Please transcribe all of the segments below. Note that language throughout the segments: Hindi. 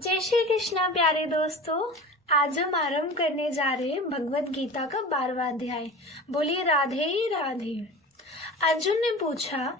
जय श्री कृष्णा प्यारे दोस्तों। आज हम आरंभ करने जा रहे हैं भगवत गीता का 12वां अध्याय। बोलिए राधे राधे। अर्जुन ने पूछा,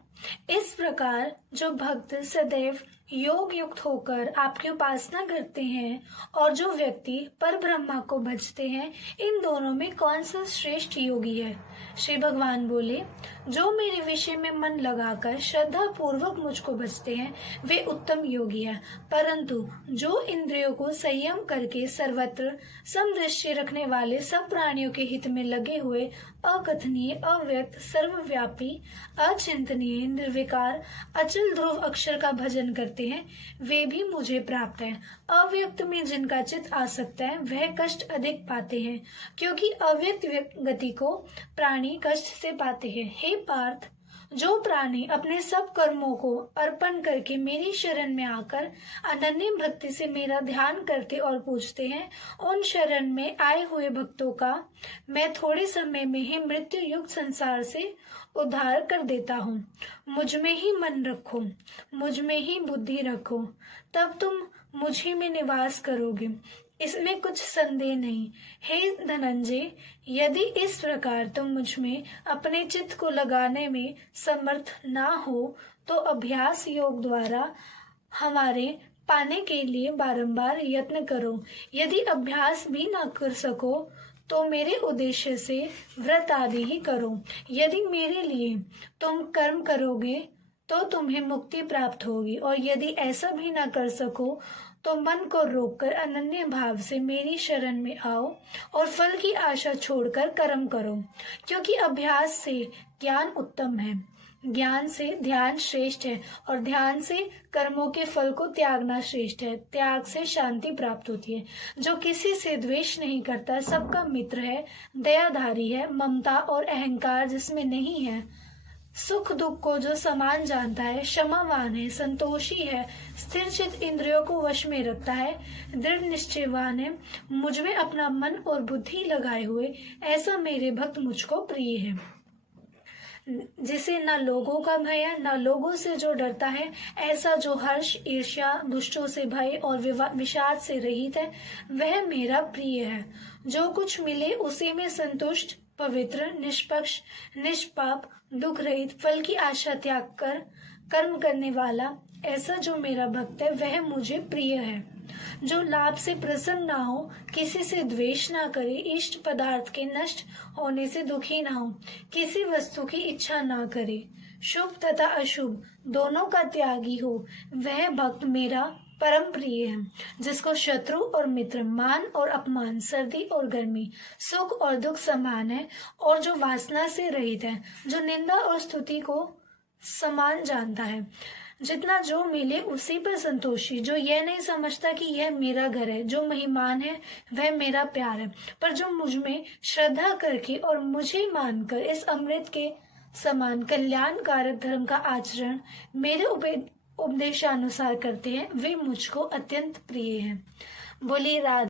इस प्रकार जो भक्त सदैव योग युक्त होकर आपकी उपासना करते हैं और जो व्यक्ति पर ब्रह्मा को भजते हैं, इन दोनों में कौन सा श्रेष्ठ योगी है? श्री भगवान बोले, जो मेरे विषय में मन लगाकर श्रद्धा पूर्वक मुझको भजते हैं वे उत्तम योगी हैं, परंतु जो इंद्रियों को संयम करके सर्वत्र समदृष्टि रखने वाले सब प्राणियों के हित में लगे हुए अकथनीय, अव्यक्त, सर्वव्यापी, अचिंतनीय, निर्विकार, अचल ध्रुव अक्षर का भजन करते हैं, वे भी मुझे प्राप्त है। अव्यक्त में जिनका चित्त आसक्त है वह कष्ट अधिक पाते हैं, क्योंकि अव्यक्त गति को प्राणी कष्ट से पाते हैं। हे पार्थ, जो प्राणी अपने सब कर्मों को अर्पण करके मेरी शरण में आकर अनन्य भक्ति से मेरा ध्यान करते और पूजते हैं, उन शरण में आए हुए भक्तों का मैं थोड़े समय में ही मृत्यु युक्त संसार से उद्धार कर देता हूँ। मुझ में ही मन रखो, मुझ में ही बुद्धि रखो, तब तुम मुझी में निवास करोगे, इसमें कुछ संदेह नहीं। हे धनंजय, यदि इस प्रकार तुम मुझ में अपने चित्त को लगाने में समर्थ ना हो तो अभ्यास योग द्वारा हमारे पाने के लिए बारंबार यत्न करो। यदि अभ्यास भी ना कर सको तो मेरे उद्देश्य से व्रत आदि ही करो। यदि मेरे लिए तुम कर्म करोगे तो तुम्हें मुक्ति प्राप्त होगी, और यदि ऐसा भी ना कर सको तो मन को रोककर अनन्य भाव से मेरी शरण में आओ और फल की आशा छोड़कर कर्म करो, क्योंकि अभ्यास से ज्ञान उत्तम है, ज्ञान से ध्यान श्रेष्ठ है, और ध्यान से कर्मों के फल को त्यागना श्रेष्ठ है। त्याग से शांति प्राप्त होती है। जो किसी से द्वेष नहीं करता, सबका मित्र है, दयाधारी है, ममता और अहंकार जिसमें नहीं है, सुख दुख को जो समान जानता है, क्षमावान है, संतोषी है, स्थिर चित इंद्रियों को वश में रखता है, दृढ़ निश्चयवान है, मुझ में अपना मन और बुद्धि लगाए हुए, ऐसा मेरे भक्त मुझको प्रिय है। जिसे न लोगों का भय है, न लोगों से जो डरता है, ऐसा जो हर्ष, ईर्ष्या, दुष्टों से भय और विषाद से रहित है, वह मेरा प्रिय है। जो कुछ मिले उसी में संतुष्ट, पवित्र, निष्पक्ष, निष्पाप, दुख रहित, फल की आशा त्याग कर कर्म करने वाला, ऐसा जो मेरा भक्त है वह मुझे प्रिय है। जो लाभ से प्रसन्न ना हो, किसी से द्वेष ना करे, इष्ट पदार्थ के नष्ट होने से दुखी ना हो, किसी वस्तु की इच्छा ना करे, शुभ तथा अशुभ दोनों का त्यागी हो, वह भक्त मेरा परम प्रिय है। जिसको शत्रु और मित्र, मान और अपमान, सर्दी और गर्मी, सुख और दुख समान है, और जो वासना से रहित है, जो निंदा और स्तुति को समान जानता है, जितना जो मिले उसी पर संतोषी, जो यह नहीं समझता कि यह मेरा घर है, जो महिमान है वह मेरा प्यार है, पर जो मुझ में श्रद्धा करके और मुझे मानकर इस अमृत के समान कल्याणकारक धर्म का आचरण मेरे उपदेशानुसार करते हैं, वे मुझको अत्यंत प्रिय हैं। बोलिए राधे।